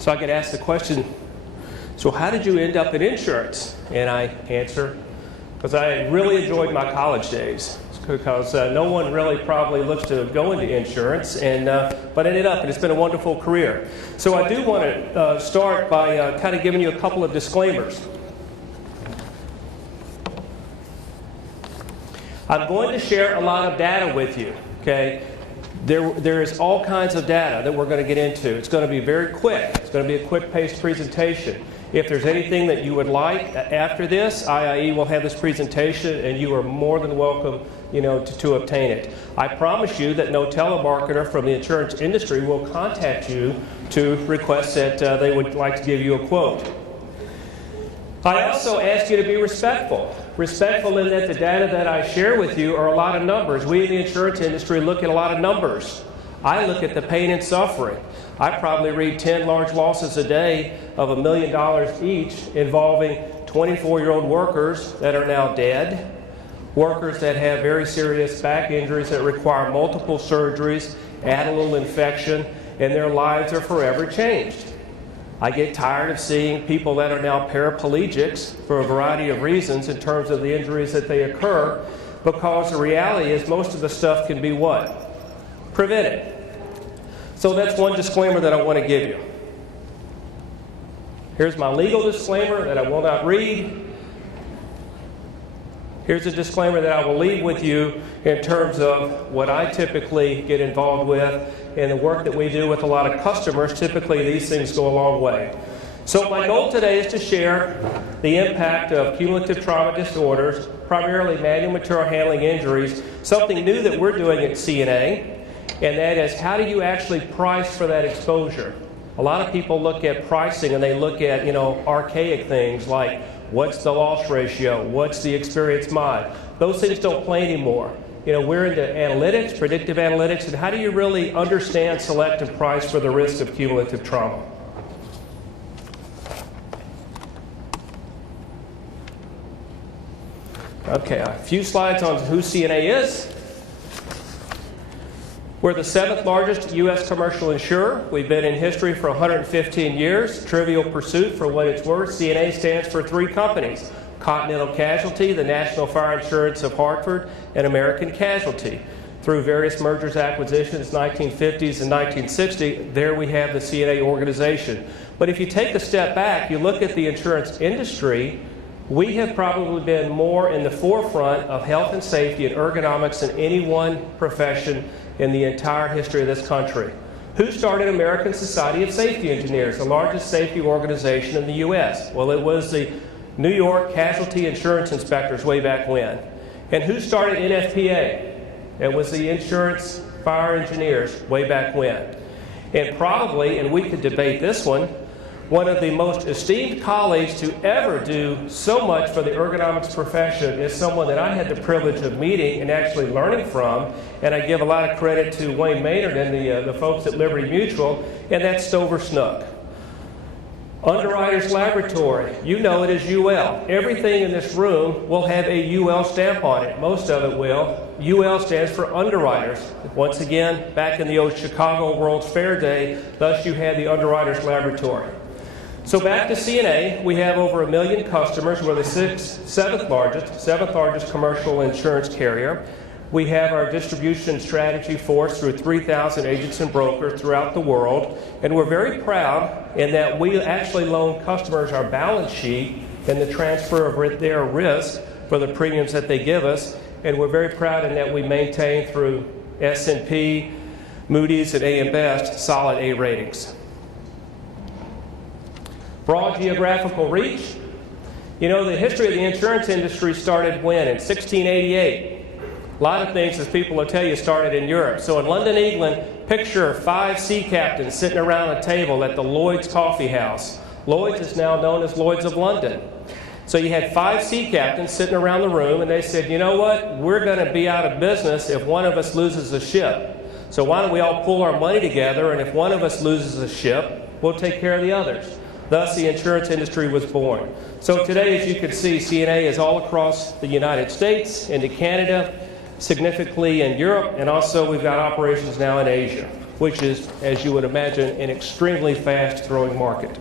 So I get asked the question, so how did you end up in insurance? And I answer, because I really enjoyed my college days. Because no one really probably looks to go into insurance, but ended up, and it's been a wonderful career. So I do want to start by kind of giving you a couple of disclaimers. I'm going to share a lot of data with you, okay? There is all kinds of data that we're going to get into. It's going to be very quick. It's going to be a quick-paced presentation. If there's anything that you would like after this, IIE will have this presentation, and you are more than welcome, to obtain it. I promise you that no telemarketer from the insurance industry will contact you to request that they would like to give you a quote. I also ask you to be respectful. Respectful in that the data that I share with you are a lot of numbers. We in the insurance industry look at a lot of numbers. I look at the pain and suffering. I probably read 10 large losses a day of $1 million each involving 24-year-old workers that are now dead, workers that have very serious back injuries that require multiple surgeries, add a little infection, and their lives are forever changed. I get tired of seeing people that are now paraplegics for a variety of reasons in terms of the injuries that they occur, because the reality is most of the stuff can be what? Prevented. So that's one disclaimer that I want to give you. Here's my legal disclaimer that I will not read. Here's a disclaimer that I will leave with you in terms of what I typically get involved with and the work that we do with a lot of customers. Typically, these things go a long way. So my goal today is to share the impact of cumulative trauma disorders, primarily manual material handling injuries, something new that we're doing at CNA. And that is, how do you actually price for that exposure? A lot of people look at pricing and they look at, archaic things like what's the loss ratio, what's the experience mod. Those things don't play anymore. We're into analytics, predictive analytics, and how do you really understand, select, and price for the risk of cumulative trauma? Okay, a few slides on who CNA is. We're the 7th largest U.S. commercial insurer. We've been in history for 115 years. Trivial pursuit for what it's worth. CNA stands for 3 companies: Continental Casualty, the National Fire Insurance of Hartford, and American Casualty. Through various mergers, acquisitions, 1950s and 1960, there we have the CNA organization. But if you take a step back, you look at the insurance industry, we have probably been more in the forefront of health and safety and ergonomics than any one profession in the entire history of this country. Who started American Society of Safety Engineers, the largest safety organization in the U.S.? Well, it was the New York Casualty Insurance Inspectors way back when. And who started NFPA? It was the Insurance Fire Engineers way back when. And probably, and we could debate this one of the most esteemed colleagues to ever do so much for the ergonomics profession is someone that I had the privilege of meeting and actually learning from, and I give a lot of credit to Wayne Maynard and the folks at Liberty Mutual, and that's Stover Snook. Underwriters Laboratory, you know it as UL. Everything in this room will have a UL stamp on it. Most of it will. UL stands for Underwriters. Once again, back in the old Chicago World's Fair day, thus you had the Underwriters Laboratory. So back to CNA, we have over 1 million customers. We're the seventh largest commercial insurance carrier. We have our distribution strategy force through 3,000 agents and brokers throughout the world. And we're very proud in that we actually loan customers our balance sheet and the transfer of their risk for the premiums that they give us. And we're very proud in that we maintain through S&P, Moody's, and AM Best solid A ratings. Broad geographical reach. The history of the insurance industry started when? In 1688. A lot of things, as people will tell you, started in Europe. So in London, England, picture 5 sea captains sitting around a table at the Lloyd's Coffee House. Lloyd's is now known as Lloyd's of London. So you had 5 sea captains sitting around the room, and they said, you know what? We're going to be out of business if one of us loses a ship. So why don't we all pool our money together, and if one of us loses a ship, we'll take care of the others. Thus, the insurance industry was born. So today, as you can see, CNA is all across the United States, into Canada, significantly in Europe, and also we've got operations now in Asia. which is, as you would imagine, an extremely fast-growing market.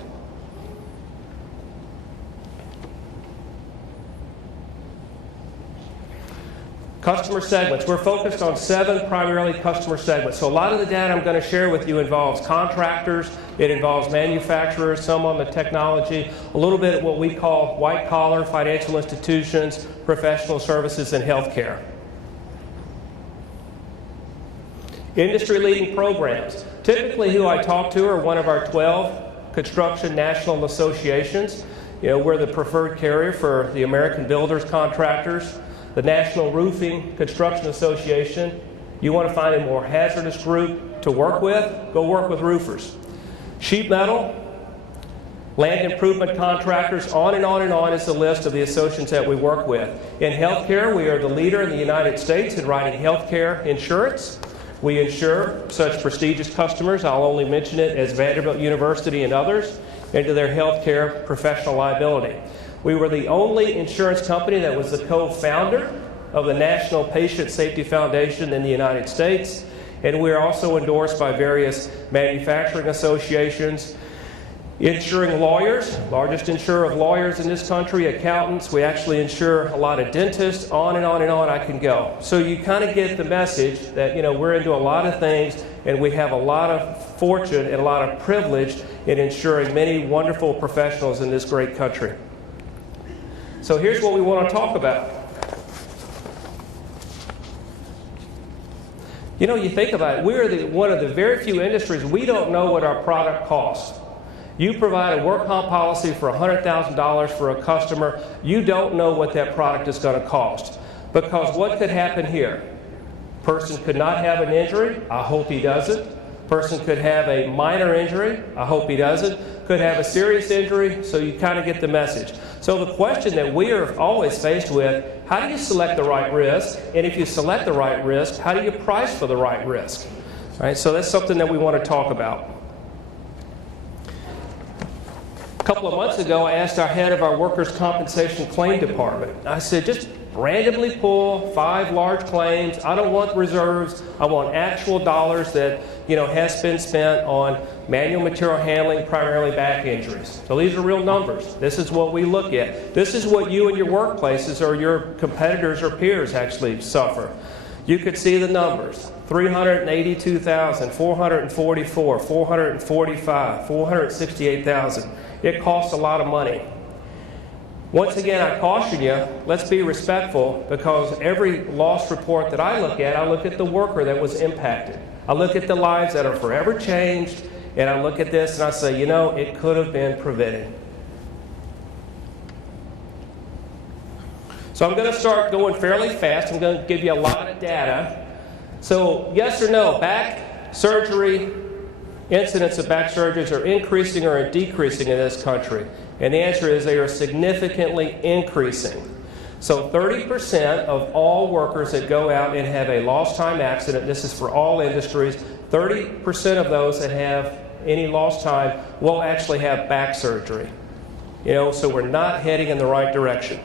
Customer segments. We're focused on 7 primarily customer segments. So a lot of the data I'm going to share with you involves contractors, it involves manufacturers, some on the technology, a little bit of what we call white-collar, financial institutions, professional services, and healthcare. Industry-leading programs. Typically who I talk to are one of our 12 construction national associations. You know, we're the preferred carrier for the American Builders Contractors, the National Roofing Construction Association. You want to find a more hazardous group to work with? Go work with roofers. Sheet metal, land improvement contractors, on and on and on is the list of the associations that we work with. In healthcare, we are the leader in the United States in writing healthcare insurance. We insure such prestigious customers, I'll only mention it, as Vanderbilt University and others, into their healthcare professional liability. We were the only insurance company that was the co-founder of the National Patient Safety Foundation in the United States, and we are also endorsed by various manufacturing associations. Insuring lawyers, largest insurer of lawyers in this country, accountants. We actually insure a lot of dentists, on and on and on I can go. So you kind of get the message that, you know, we're into a lot of things and we have a lot of fortune and a lot of privilege in insuring many wonderful professionals in this great country. So here's what we want to talk about. You know, you think about it, we're one of the very few industries we don't know what our product costs. You provide a work comp policy for $100,000 for a customer, you don't know what that product is going to cost. Because what could happen here? Person could not have an injury, I hope he doesn't. Person could have a minor injury, I hope he doesn't. Could have a serious injury, so you kind of get the message. So the question that we are always faced with, how do you select the right risk? And if you select the right risk, how do you price for the right risk? All right, so that's something that we want to talk about. A couple of months ago, I asked our head of our workers' compensation claim department. I said, just randomly pull 5 large claims. I don't want reserves. I want actual dollars that, you know, has been spent on manual material handling, primarily back injuries. So these are real numbers. This is what we look at. This is what you and your workplaces or your competitors or peers actually suffer. You could see the numbers. 382,000, 444, 445, 468,000. It costs a lot of money. Once again, I caution you, let's be respectful, because every loss report that I look at the worker that was impacted. I look at the lives that are forever changed, and I look at this and I say, you know, it could have been prevented. So I'm going to start going fairly fast. I'm going to give you a lot of data. So yes or no, back surgery, incidents of back surgeries are increasing or decreasing in this country? And the answer is they are significantly increasing. So 30% of all workers that go out and have a lost time accident, this is for all industries, 30% of those that have any lost time will actually have back surgery. You know, so we're not heading in the right direction.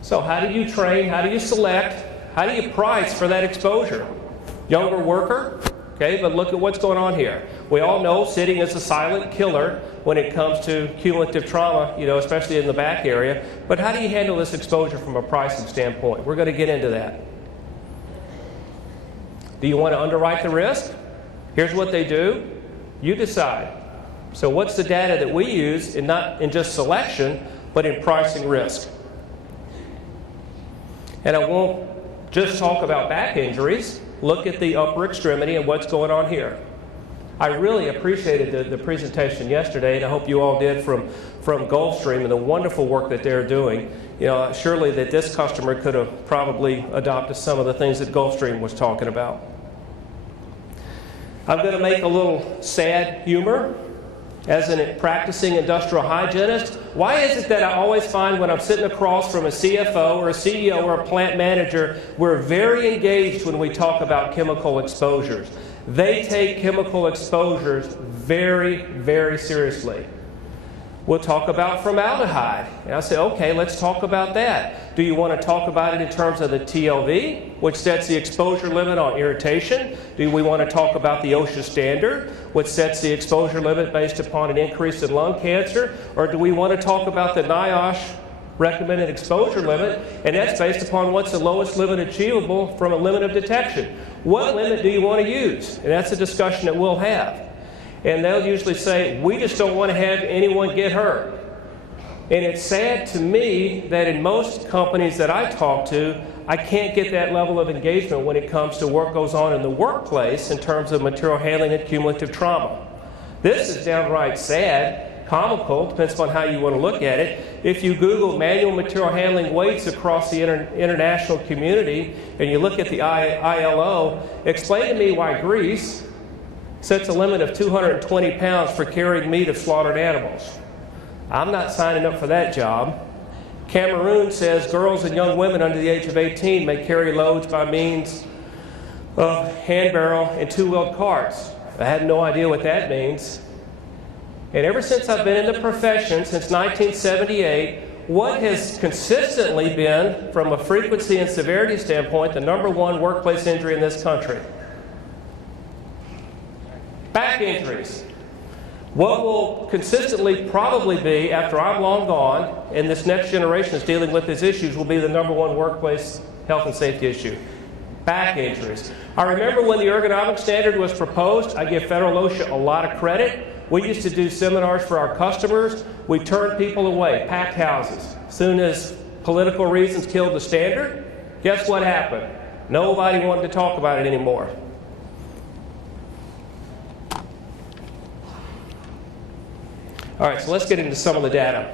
So how do you train? How do you select? How do you price for that exposure? Younger worker, okay, but look at what's going on here. We all know sitting is a silent killer when it comes to cumulative trauma, you know, especially in the back area. But how do you handle this exposure from a pricing standpoint? We're going to get into that. Do you want to underwrite the risk? Here's what they do. You decide. So what's the data that we use, and not in just selection, but in pricing risk? And I won't just talk about back injuries. Look at the upper extremity and what's going on here. I really appreciated the presentation yesterday, and I hope you all did, from Gulfstream and the wonderful work that they're doing. You know, surely that this customer could have probably adopted some of the things that Gulfstream was talking about. I'm going to make a little sad humor. As a practicing industrial hygienist, why is it that I always find when I'm sitting across from a CFO or a CEO or a plant manager, we're very engaged when we talk about chemical exposures? They take chemical exposures very, very seriously. We'll talk about formaldehyde. And I say, okay, let's talk about that. Do you want to talk about it in terms of the TLV, which sets the exposure limit on irritation? Do we want to talk about the OSHA standard, which sets the exposure limit based upon an increase in lung cancer? Or do we want to talk about the NIOSH recommended exposure limit, and that's based upon what's the lowest limit achievable from a limit of detection? What limit do you want to use? And that's a discussion that we'll have. And they'll usually say, we just don't want to have anyone get hurt. And it's sad to me that in most companies that I talk to, I can't get that level of engagement when it comes to what goes on in the workplace in terms of material handling and cumulative trauma. This is downright sad, comical, depends on how you want to look at it. If you Google manual material handling weights across the international community, and you look at the ILO, explain to me why Greece sets a limit of 220 pounds for carrying meat of slaughtered animals. I'm not signing up for that job. Cameroon says girls and young women under the age of 18 may carry loads by means of hand barrel and two-wheeled carts. I had no idea what that means. And ever since I've been in the profession, since 1978, what has consistently been, from a frequency and severity standpoint, the #1 workplace injury in this country? Back injuries. What will consistently probably be, after I'm long gone, and this next generation is dealing with these issues, will be the #1 workplace health and safety issue. Back injuries. I remember when the ergonomic standard was proposed, I give federal OSHA a lot of credit. We used to do seminars for our customers. We turned people away, packed houses. As soon as political reasons killed the standard, guess what happened? Nobody wanted to talk about it anymore. All right, so let's get into some of the data.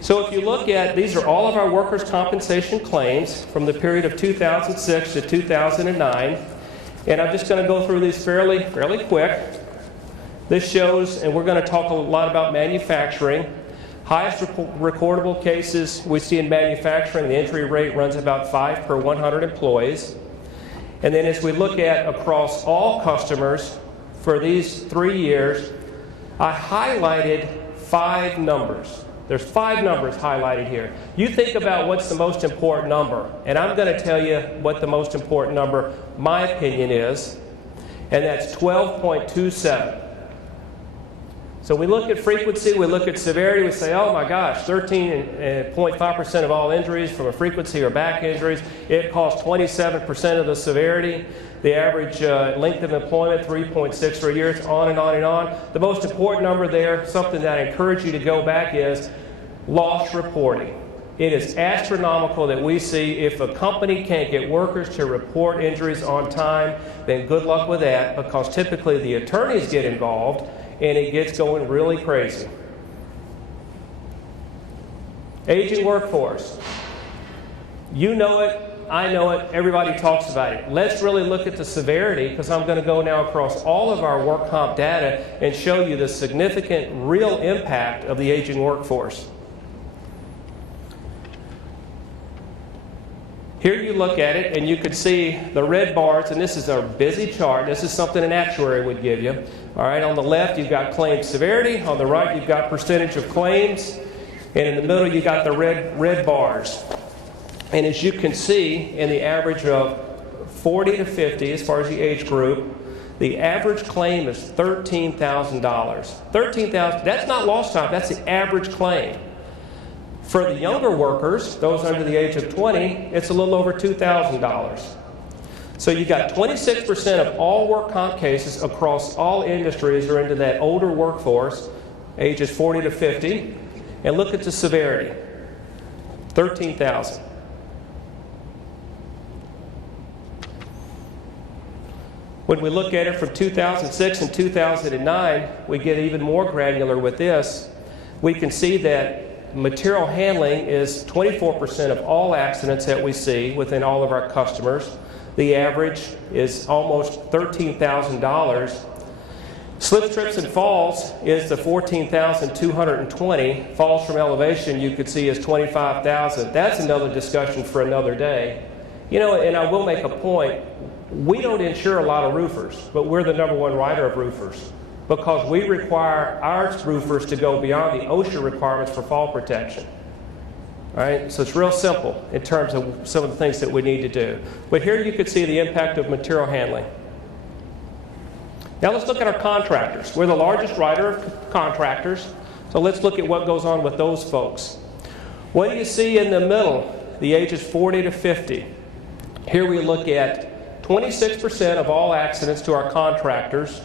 So if you look at, these are all of our workers' compensation claims from the period of 2006 to 2009. And I'm just going to go through these fairly quick. This shows, and we're going to talk a lot about manufacturing. Highest recordable cases we see in manufacturing, the injury rate runs about 5 per 100 employees. And then as we look at across all customers for these 3 years, I highlighted 5 numbers. There's 5 numbers highlighted here. You think about what's the most important number, and I'm going to tell you what the most important number, my opinion, is, and that's 12.27. So we look at frequency, we look at severity, we say, oh my gosh, 13.5% of all injuries from a frequency are back injuries. It costs 27% of the severity. The average length of employment, 3.6 for a year, it's on and on and on. The most important number there, something that I encourage you to go back, is loss reporting. It is astronomical that we see if a company can't get workers to report injuries on time, then good luck with that, because typically the attorneys get involved and it gets going really crazy. Aging workforce. You know it, I know it, everybody talks about it. Let's really look at the severity, because I'm going to go now across all of our work comp data and show you the significant real impact of the aging workforce. Here you look at it and you can see the red bars, and this is our busy chart. This is something an actuary would give you. All right, on the left you've got claim severity, on the right you've got percentage of claims, and in the middle you've got the red bars. And as you can see, in the average of 40 to 50, as far as the age group, the average claim is $13,000. $13,000, that's not lost time, that's the average claim. For the younger workers, those under the age of 20, it's a little over $2,000. So you've got 26% of all work comp cases across all industries are into that older workforce, ages 40 to 50. And look at the severity, 13,000. When we look at it from 2006 and 2009, we get even more granular with this. We can see that material handling is 24% of all accidents that we see within all of our customers. The average is almost $13,000. Slip, trips, and falls is the 14,220. Falls from elevation, you could see, is 25,000. That's another discussion for another day. You know, and I will make a point. We don't insure a lot of roofers, but we're the #1 writer of roofers. because we require our roofers to go beyond the OSHA requirements for fall protection. All right, so it's real simple in terms of some of the things that we need to do. But here you can see the impact of material handling. Now let's look at our contractors. We're the largest writer of contractors, so let's look at what goes on with those folks. What do you see in the middle, the ages 40 to 50? Here we look at 26% of all accidents to our contractors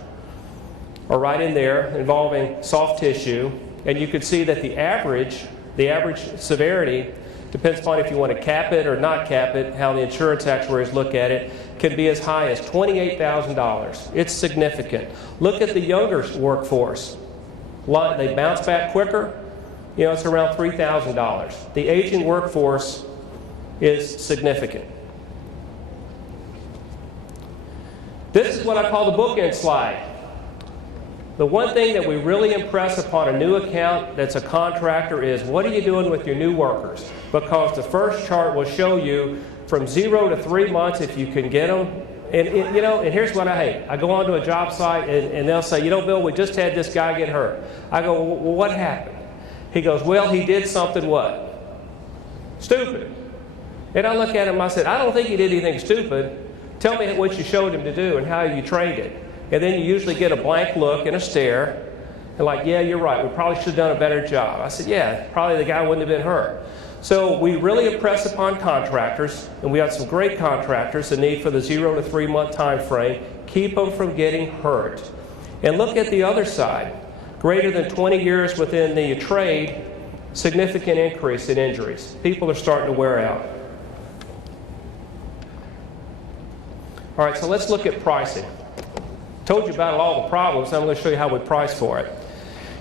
are right in there involving soft tissue, and you can see that the average severity, depends upon if you want to cap it or not cap it, how the insurance actuaries look at it, can be as high as $28,000. It's significant. Look at the younger workforce. They bounce back quicker. You know, it's around $3,000. The aging workforce is significant. This is what I call the bookend slide. The one thing that we really impress upon a new account that's a contractor is, what are you doing with your new workers? Because the first chart will show you from 0 to 3 months if you can get them. And here's what I hate. I go onto a job site and they'll say, Bill, we just had this guy get hurt. I go, well, what happened? He goes, well, he did something what? Stupid. And I look at him and I said, I don't think he did anything stupid. Tell me what you showed him to do and how you trained it. And then you usually get a blank look and a stare, and like, yeah, you're right, we probably should have done a better job. I said, yeah, probably the guy wouldn't have been hurt. So we really impress upon contractors, and we have some great contractors, the need for the 0 to 3 month time frame, keep them from getting hurt. And look at the other side. Greater than 20 years within the trade, significant increase in injuries. People are starting to wear out. All right, so let's look at pricing. Told you about all the problems. I'm going to show you how we price for it.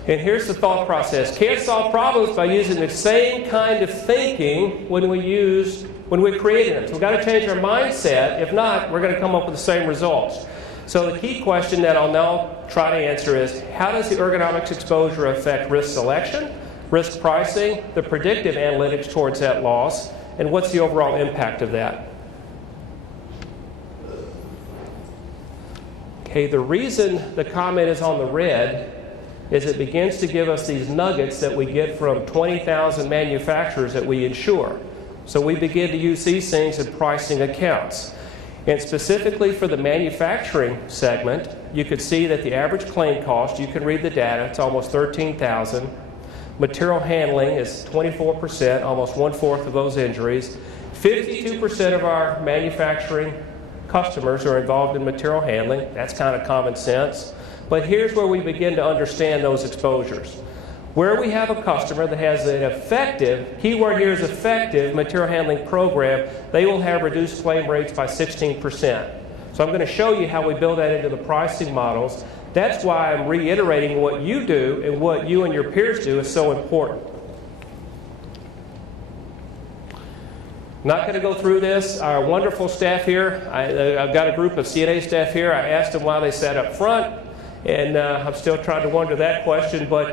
And here's the thought process. Can't solve problems by using the same kind of thinking when we created them. So we've got to change our mindset. If not, we're going to come up with the same results. So the key question that I'll now try to answer is, how does the ergonomics exposure affect risk selection, risk pricing, the predictive analytics towards that loss, and what's the overall impact of that? Okay, the reason the comment is on the red is it begins to give us these nuggets that we get from 20,000 manufacturers that we insure. So we begin to use these things in pricing accounts. And specifically for the manufacturing segment, you could see that the average claim cost, you can read the data, it's almost $13,000. Material handling is 24%, almost 1/4 of those injuries. 52% of our manufacturing customers are involved in material handling. That's kind of common sense. But here's where we begin to understand those exposures. Where we have a customer that has an effective, keyword here is effective, material handling program, they will have reduced claim rates by 16%. So I'm going to show you how we build that into the pricing models. That's why I'm reiterating what you do and what you and your peers do is so important. Not going to go through this. Our wonderful staff here, I've got a group of CNA staff here. I asked them why they sat up front, and I'm still trying to wonder that question, but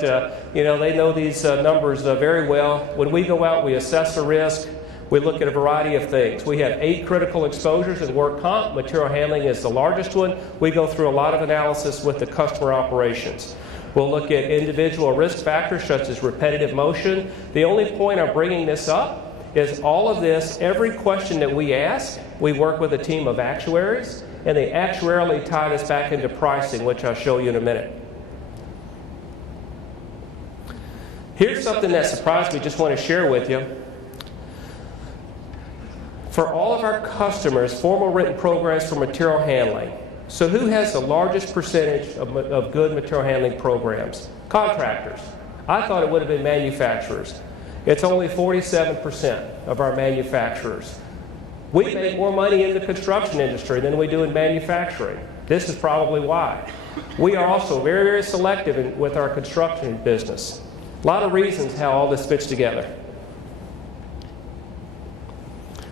they know these numbers very well. When we go out, we assess the risk. We look at a variety of things. We have 8 critical exposures in work comp. Material handling is the largest one. We go through a lot of analysis with the customer operations. We'll look at individual risk factors such as repetitive motion. The only point I'm bringing this up is all of this, every question that we ask, we work with a team of actuaries, and they actuarially tie this back into pricing, which I'll show you in a minute. Here's something that surprised me, just want to share with you. For all of our customers, formal written programs for material handling. So who has the largest percentage of good material handling programs? Contractors. I thought it would have been manufacturers. It's only 47% of our manufacturers. We make more money in the construction industry than we do in manufacturing. This is probably why. We are also very, very selective with our construction business. A lot of reasons how all this fits together.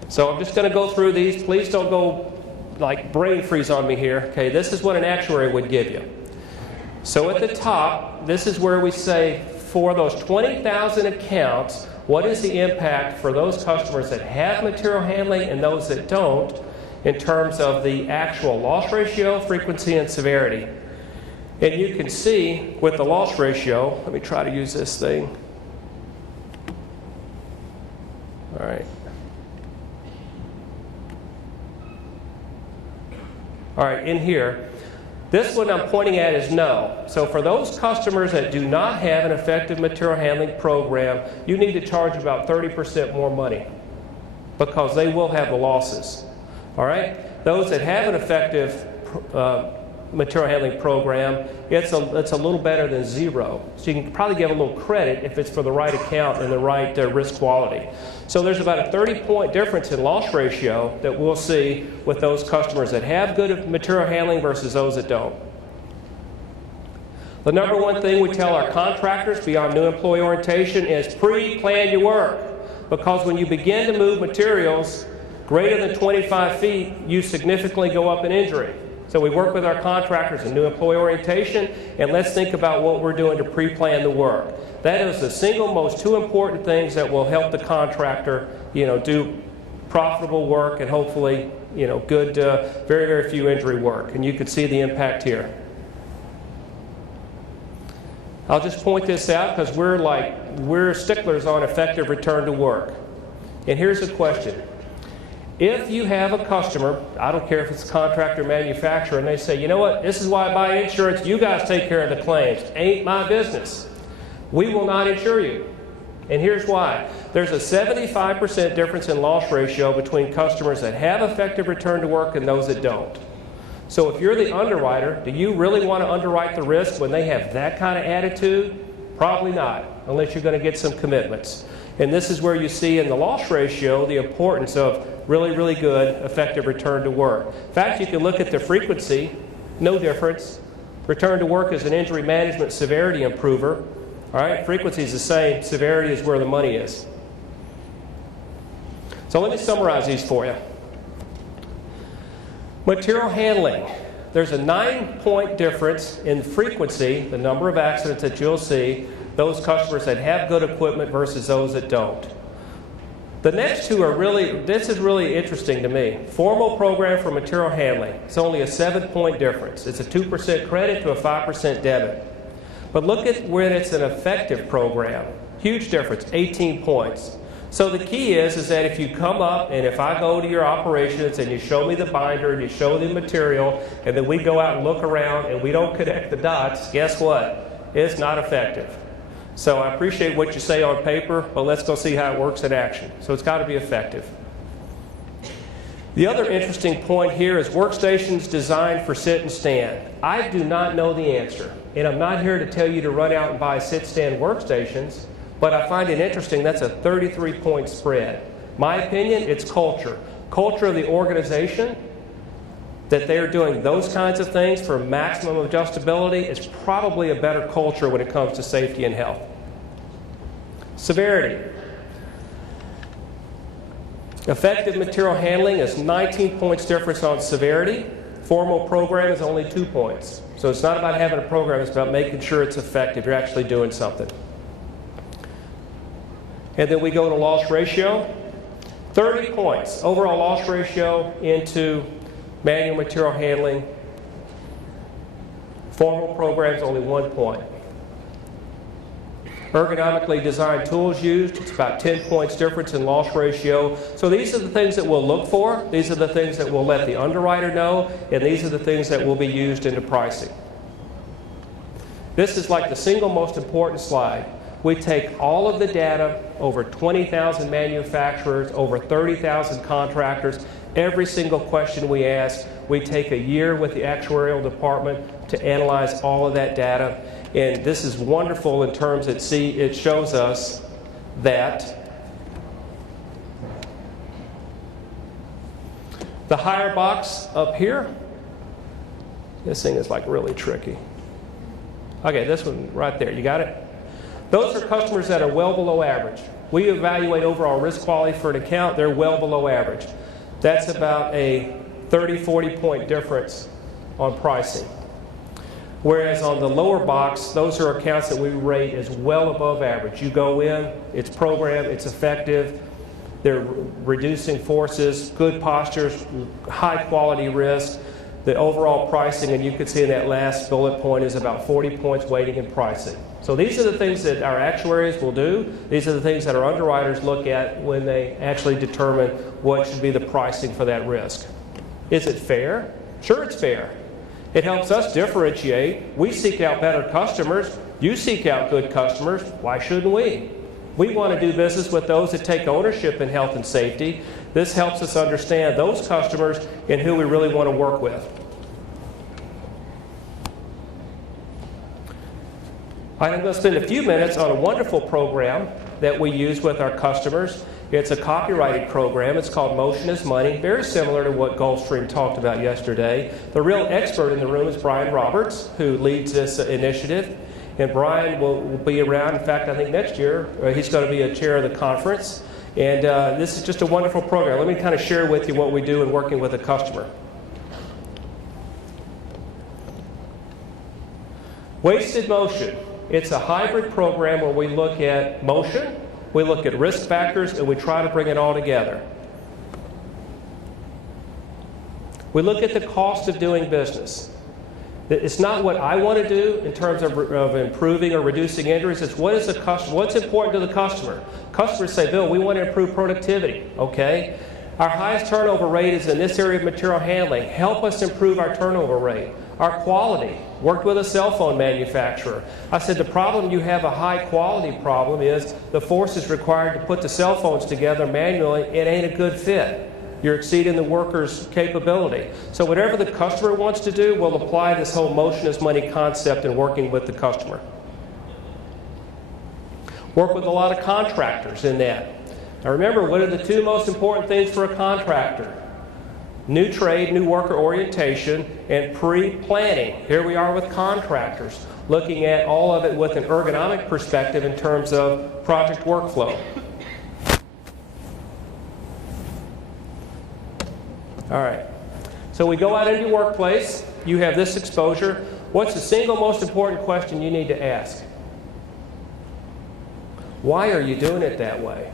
So I'm just going to go through these. Please don't go like brain freeze on me here. Okay, this is what an actuary would give you. So at the top, this is where we say for those 20,000 accounts, what is the impact for those customers that have material handling and those that don't in terms of the actual loss ratio, frequency, and severity? And you can see with the loss ratio, let me try to use this thing. All right. All right, in here, this one I'm pointing at is no. So for those customers that do not have an effective material handling program, you need to charge about 30% more money because they will have the losses. All right? Those that have an effective material handling program, it's a little better than zero. So you can probably give a little credit if it's for the right account and the right risk quality. So there's about a 30-point difference in loss ratio that we'll see with those customers that have good material handling versus those that don't. The number one thing we tell our contractors beyond new employee orientation is pre-plan your work, because when you begin to move materials greater than 25 feet, you significantly go up in injury. So we work with our contractors in new employee orientation, and let's think about what we're doing to pre-plan the work. That is the single most two important things that will help the contractor, do profitable work and hopefully, good, very, very few injury work. And you can see the impact here. I'll just point this out because we're sticklers on effective return to work. And here's the question. If you have a customer, I don't care if it's a contractor or manufacturer, and they say, you know what, this is why I buy insurance, you guys take care of the claims. Ain't my business. We will not insure you. And here's why. There's a 75% difference in loss ratio between customers that have effective return to work and those that don't. So if you're the underwriter, do you really want to underwrite the risk when they have that kind of attitude? Probably not, unless you're going to get some commitments. And this is where you see in the loss ratio the importance of really, really good effective return to work. In fact, you can look at the frequency, no difference. Return to work is an injury management severity improver. All right, frequency is the same, severity is where the money is. So let me summarize these for you. Material handling. There's a 9-point difference in frequency, the number of accidents that you'll see, those customers that have good equipment versus those that don't. The next two are this is really interesting to me. Formal program for material handling. It's only a 7-point difference. It's a 2% credit to a 5% debit. But look at when it's an effective program. Huge difference, 18 points. So the key is that if you come up and if I go to your operations and you show me the binder and you show me the material and then we go out and look around and we don't connect the dots, guess what? It's not effective. So I appreciate what you say on paper, but let's go see how it works in action. So it's got to be effective. The other interesting point here is workstations designed for sit and stand. I do not know the answer, and I'm not here to tell you to run out and buy sit-stand workstations, but I find it interesting. That's a 33-point spread. My opinion, it's culture. Culture of the organization, that they're doing those kinds of things for maximum adjustability is probably a better culture when it comes to safety and health. Severity. Effective material handling is 19 points difference on severity. Formal program is only 2 points. So it's not about having a program, it's about making sure it's effective. You're actually doing something. And then we go to loss ratio. 30 points. Overall loss ratio into manual material handling. Formal programs, only 1 point. Ergonomically designed tools used, it's about 10 points difference in loss ratio. So these are the things that we'll look for. These are the things that we'll let the underwriter know, and these are the things that will be used into pricing. This is like the single most important slide. We take all of the data, over 20,000 manufacturers, over 30,000 contractors, every single question we ask, we take a year with the actuarial department to analyze all of that data. And this is wonderful in terms that it shows us that the higher box up here, this thing is like really tricky. Okay, this one right there, you got it? Those are customers that are well below average. We evaluate overall risk quality for an account, they're well below average. That's about a 30-40 point difference on pricing. Whereas on the lower box, those are accounts that we rate as well above average. You go in, it's programmed, it's effective, they're reducing forces, good postures, high quality risk. the overall pricing, and you can see in that last bullet point, is about 40 points weighting in pricing. So these are the things that our actuaries will do. These are the things that our underwriters look at when they actually determine what should be the pricing for that risk. Is it fair? Sure, it's fair. It helps us differentiate. We seek out better customers. You seek out good customers. Why shouldn't we? We want to do business with those that take ownership in health and safety. This helps us understand those customers and who we really want to work with. I'm going to spend a few minutes on a wonderful program that we use with our customers. It's a copyrighted program. It's called Motion is Money, very similar to what Gulfstream talked about yesterday. The real expert in the room is Brian Roberts, who leads this initiative. And Brian will be around. In fact, I think next year he's going to be a chair of the conference. And this is just a wonderful program. Let me kind of share with you what we do in working with a customer. Wasted motion. It's a hybrid program where we look at motion, we look at risk factors, and we try to bring it all together. We look at the cost of doing business. It's not what I want to do in terms of improving or reducing injuries. It's what is the customer, what's important to the customer. Customers say, Bill, we want to improve productivity. Okay. Our highest turnover rate is in this area of material handling. Help us improve our turnover rate. Our quality. Worked with a cell phone manufacturer. I said, the problem you have a high quality problem is the forces required to put the cell phones together manually. It ain't a good fit. You're exceeding the worker's capability. So whatever the customer wants to do, we'll apply this whole motion is money concept in working with the customer. Work with a lot of contractors in that. Now remember, what are the two most important things for a contractor? New trade, new worker orientation, and pre-planning. Here we are with contractors, looking at all of it with an ergonomic perspective in terms of project workflow. All right, so we go out into your workplace, you have this exposure. What's the single most important question you need to ask? Why are you doing it that way?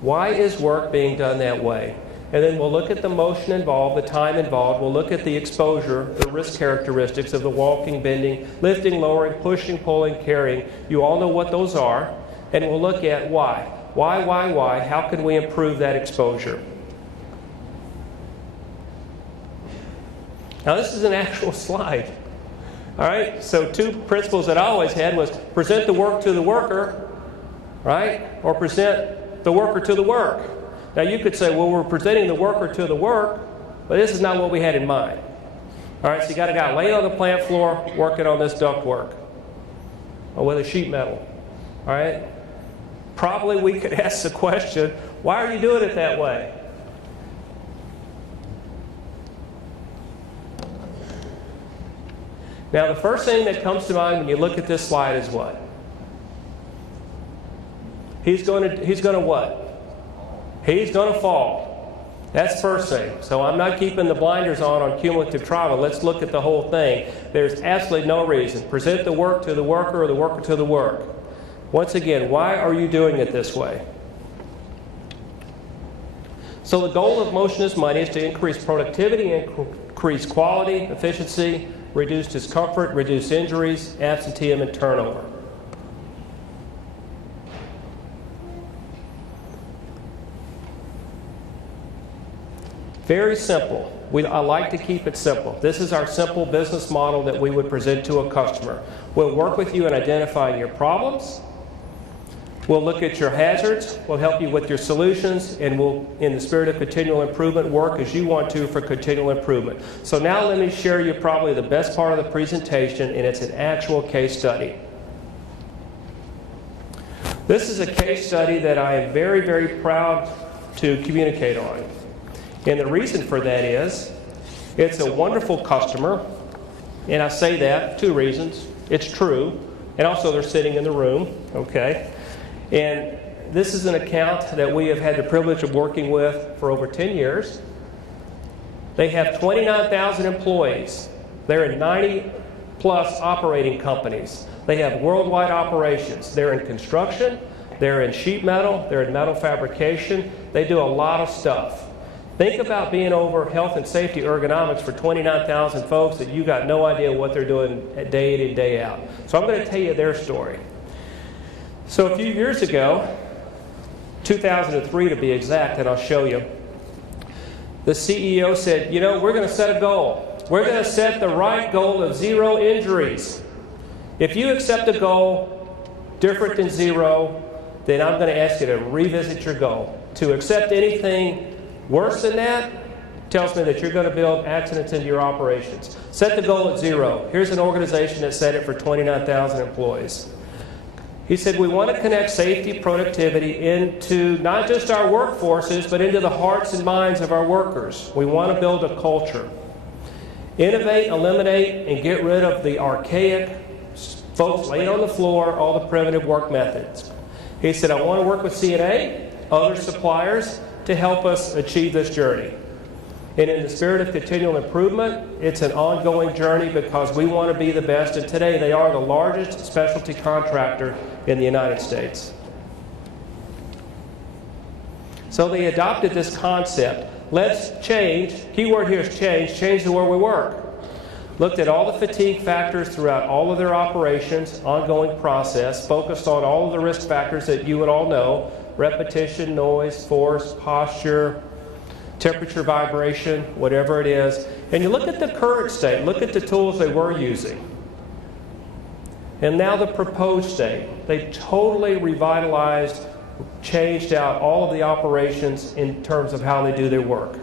Why is work being done that way? And then we'll look at the motion involved, the time involved. We'll look at the exposure, the risk characteristics of the walking, bending, lifting, lowering, pushing, pulling, carrying. You all know what those are. And we'll look at why. Why? How can we improve that exposure? Now this is an actual slide. All right, so two principles that I always had was present the work to the worker, right? Or present the worker to the work. Now you could say, well, we're presenting the worker to the work, but this is not what we had in mind. All right, so you got a guy laying on the plant floor working on this duct work, or with a sheet metal. All right, probably we could ask the question, why are you doing it that way? Now the first thing that comes to mind when you look at this slide is what? He's going to what? He's going to fall. That's first thing. So I'm not keeping the blinders on cumulative trauma. Let's look at the whole thing. There's absolutely no reason. Present the work to the worker or the worker to the work. Once again, why are you doing it this way? So the goal of Motion is Money is to increase productivity, increase quality, efficiency, reduce discomfort, reduce injuries, absenteeism, and turnover. Very simple. I like to keep it simple. This is our simple business model that we would present to a customer. We'll work with you in identifying your problems. We'll look at your hazards. We'll help you with your solutions. And we'll, in the spirit of continual improvement, work as you want to for continual improvement. So now let me share you probably the best part of the presentation, and it's an actual case study. This is a case study that I am very, very proud to communicate on. And the reason for that is, it's a wonderful customer, and I say that, two reasons. It's true, and also they're sitting in the room, okay? And this is an account that we have had the privilege of working with for over 10 years. They have 29,000 employees. They're in 90-plus operating companies. They have worldwide operations. They're in construction, they're in sheet metal, they're in metal fabrication. They do a lot of stuff. Think about being over health and safety ergonomics for 29,000 folks that you got no idea what they're doing day in and day out. So I'm going to tell you their story. So a few years ago, 2003 to be exact, and I'll show you, the CEO said, you know, we're going to set a goal. We're going to set the right goal of 0 injuries. If you accept a goal different than 0, then I'm going to ask you to revisit your goal. To accept anything worse than that tells me that you're going to build accidents into your operations. Set the goal at 0. Here's an organization that set it for 29,000 employees. He said, we want to connect safety, productivity into not just our workforces, but into the hearts and minds of our workers. We want to build a culture. Innovate, eliminate, and get rid of the archaic, folks laying on the floor, all the primitive work methods. He said, I want to work with CNA, other suppliers, to help us achieve this journey. And in the spirit of continual improvement, it's an ongoing journey because we want to be the best. And today they are the largest specialty contractor in the United States. So they adopted this concept. Let's change, keyword here is change the way we work. Looked at all the fatigue factors throughout all of their operations, ongoing process, focused on all of the risk factors that you would all know, repetition, noise, force, posture, temperature, vibration, whatever it is. And you look at the current state, look at the tools they were using. And now the proposed state. They totally revitalized, changed out all of the operations in terms of how they do their work.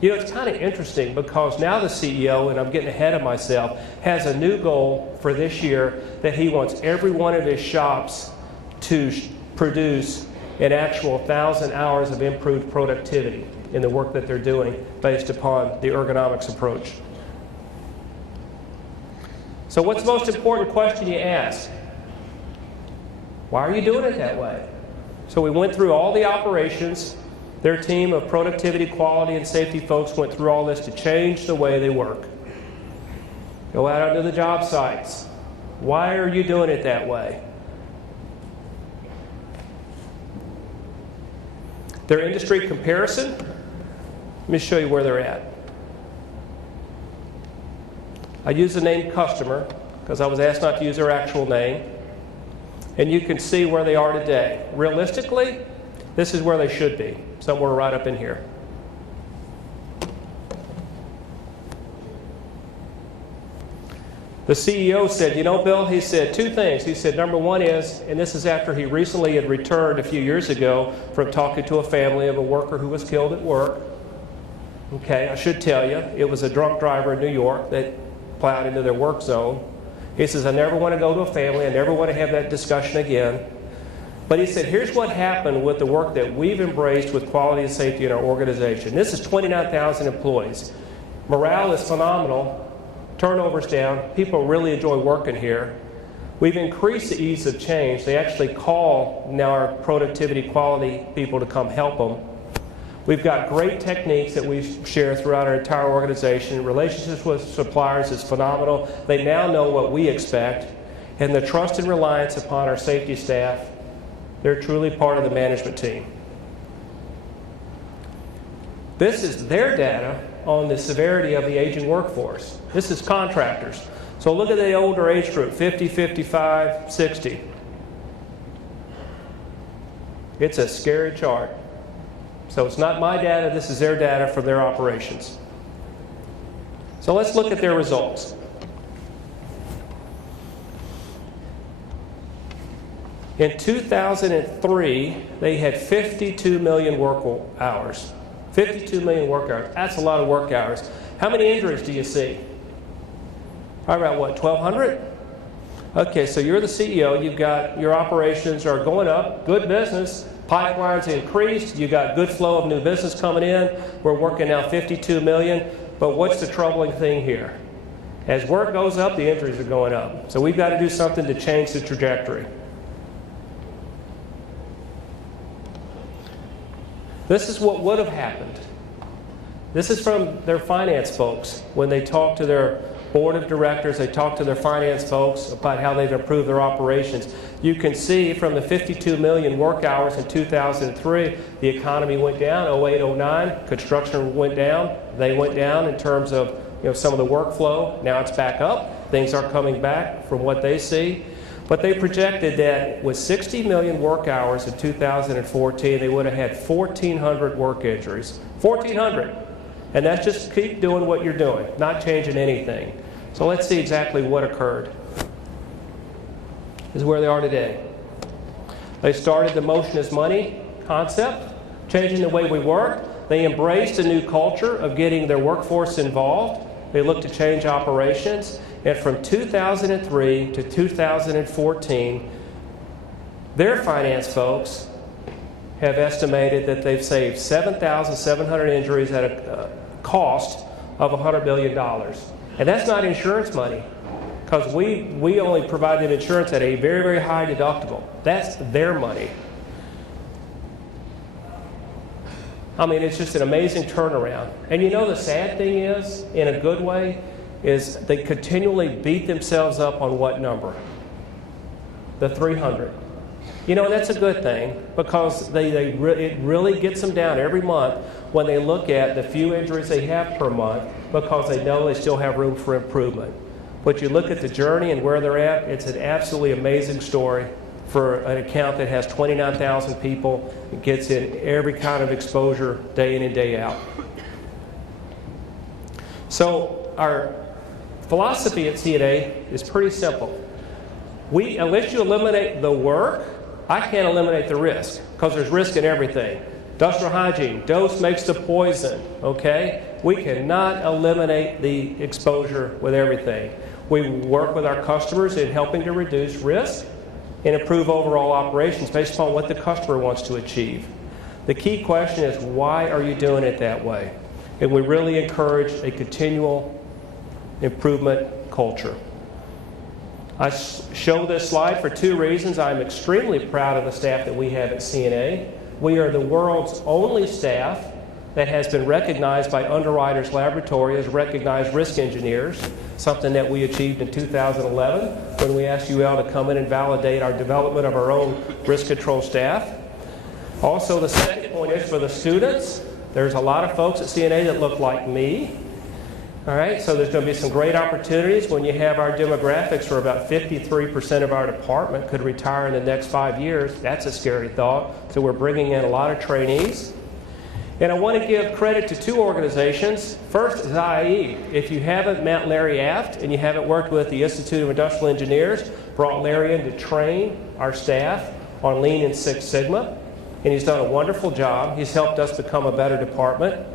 You know, it's kind of interesting because now the CEO, and I'm getting ahead of myself, has a new goal for this year that he wants every one of his shops to produce an actual 1,000 hours of improved productivity in the work that they're doing based upon the ergonomics approach. So what's the most important question you ask? Why are you doing it that way? So we went through all the operations. Their team of productivity, quality, and safety folks went through all this to change the way they work. Go out onto the job sites. Why are you doing it that way? Their industry comparison, let me show you where they're at. I use the name customer because I was asked not to use their actual name. And you can see where they are today. Realistically, this is where they should be, somewhere right up in here. The CEO said, you know, Bill, he said 2 things. He said, number one is, and this is after he recently had returned a few years ago from talking to a family of a worker who was killed at work. Okay, I should tell you, it was a drunk driver in New York that plowed into their work zone. He says, I never want to go to a family. I never want to have that discussion again. But he said, here's what happened with the work that we've embraced with quality and safety in our organization. This is 29,000 employees. Morale is phenomenal. Turnover's down. People really enjoy working here. We've increased the ease of change. They actually call now our productivity quality people to come help them. We've got great techniques that we share throughout our entire organization. Relationships with suppliers is phenomenal. They now know what we expect. And the trust and reliance upon our safety staff, they're truly part of the management team. This is their data on the severity of the aging workforce. This is contractors. So look at the older age group, 50, 55, 60. It's a scary chart. So it's not my data, this is their data from their operations. So let's look at their results. In 2003, they had 52 million work hours. 52 million work hours. That's a lot of work hours. How many injuries do you see? Probably about what, 1,200? Okay, so you're the CEO. You've got your operations are going up, good business. Pipelines increased. You got good flow of new business coming in. We're working now 52 million. But what's the troubling thing here? As work goes up, the injuries are going up. So we've got to do something to change the trajectory. This is what would have happened. This is from their finance folks when they talked to their board of directors. They talk to their finance folks about how they've improved their operations. You can see from the 52 million work hours in 2003, the economy went down, 08, 09, construction went down. They went down in terms of some of the workflow. Now it's back up. Things are coming back from what they see. But they projected that with 60 million work hours in 2014, they would have had 1,400 work injuries. 1,400. And that's just keep doing what you're doing, not changing anything. So let's see exactly what occurred. This is where they are today. They started the motion is money concept, changing the way we work. They embraced a new culture of getting their workforce involved. They looked to change operations. And from 2003 to 2014, their finance folks have estimated that they've saved 7,700 injuries at a cost of $100 billion. And that's not insurance money, because we only provide them insurance at a very, very high deductible. That's their money. I mean, it's just an amazing turnaround. And the sad thing is, in a good way, is they continually beat themselves up on what number? The 300. And that's a good thing, because it really gets them down every month when they look at the few injuries they have per month, because they know they still have room for improvement. But you look at the journey and where they're at, it's an absolutely amazing story for an account that has 29,000 people and gets in every kind of exposure day in and day out. So our philosophy at CNA is pretty simple. Unless you eliminate the work, I can't eliminate the risk, because there's risk in everything. Industrial hygiene, dose makes the poison, okay? We cannot eliminate the exposure with everything. We work with our customers in helping to reduce risk and improve overall operations based upon what the customer wants to achieve. The key question is, why are you doing it that way? And we really encourage a continual improvement culture. I show this slide for two reasons. I'm extremely proud of the staff that we have at CNA. We are the world's only staff that has been recognized by Underwriters Laboratory as recognized risk engineers, something that we achieved in 2011 when we asked UL to come in and validate our development of our own risk control staff. Also, the second point is for the students. There's a lot of folks at CNA that look like me. All right, so there's going to be some great opportunities when you have our demographics where about 53% of our department could retire in the next 5 years. That's a scary thought. So we're bringing in a lot of trainees. And I want to give credit to two organizations. First is IE. If you haven't met Larry Aft and you haven't worked with the Institute of Industrial Engineers, brought Larry in to train our staff on Lean and Six Sigma. And he's done a wonderful job. He's helped us become a better department.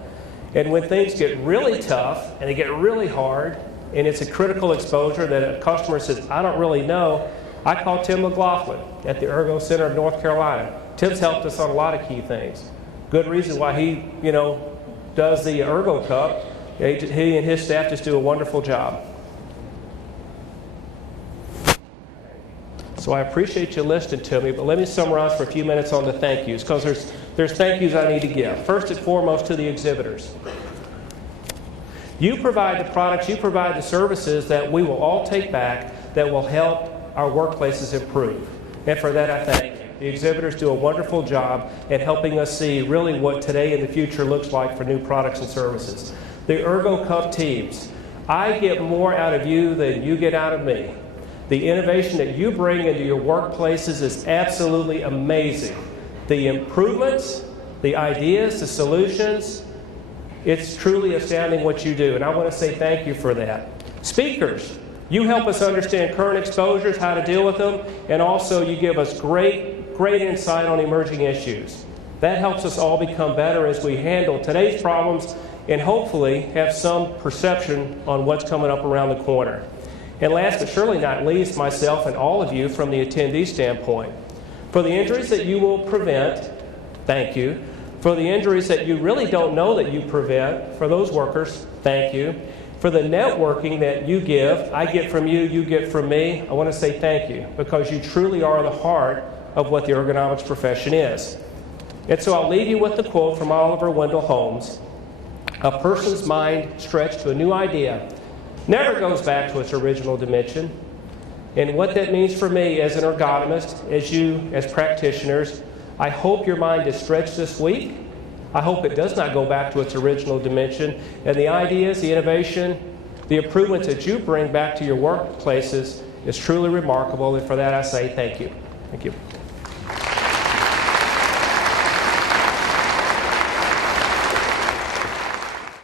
And when things get really tough and they get really hard and it's a critical exposure that a customer says, I don't really know, I call Tim McLaughlin at the Ergo Center of North Carolina. Tim's helped us on a lot of key things. Good reason why he, does the Ergo Cup. He and his staff just do a wonderful job. So I appreciate you listening to me, but let me summarize for a few minutes on the thank yous, because there's thank yous I need to give. First and foremost to the exhibitors. You provide the products, you provide the services that we will all take back that will help our workplaces improve. And for that I thank you. The exhibitors do a wonderful job at helping us see really what today and the future looks like for new products and services. The Ergo Cup teams. I get more out of you than you get out of me. The innovation that you bring into your workplaces is absolutely amazing. The improvements, the ideas, the solutions, it's truly astounding what you do, and I want to say thank you for that. Speakers, you help us understand current exposures, how to deal with them, and also you give us great insight on emerging issues. That helps us all become better as we handle today's problems and hopefully have some perception on what's coming up around the corner. And last but surely not least, myself and all of you from the attendee standpoint. For the injuries that you will prevent, thank you. For the injuries that you really don't know that you prevent, for those workers, thank you. For the networking that you give, I get from you, you get from me, I want to say thank you, because you truly are the heart of what the ergonomics profession is. And so I'll leave you with the quote from Oliver Wendell Holmes. A person's mind stretched to a new idea never goes back to its original dimension. And what that means for me as an ergonomist, as you as practitioners, I hope your mind is stretched this week. I hope it does not go back to its original dimension. And the ideas, the innovation, the improvements that you bring back to your workplaces is truly remarkable. And for that I say thank you. Thank you.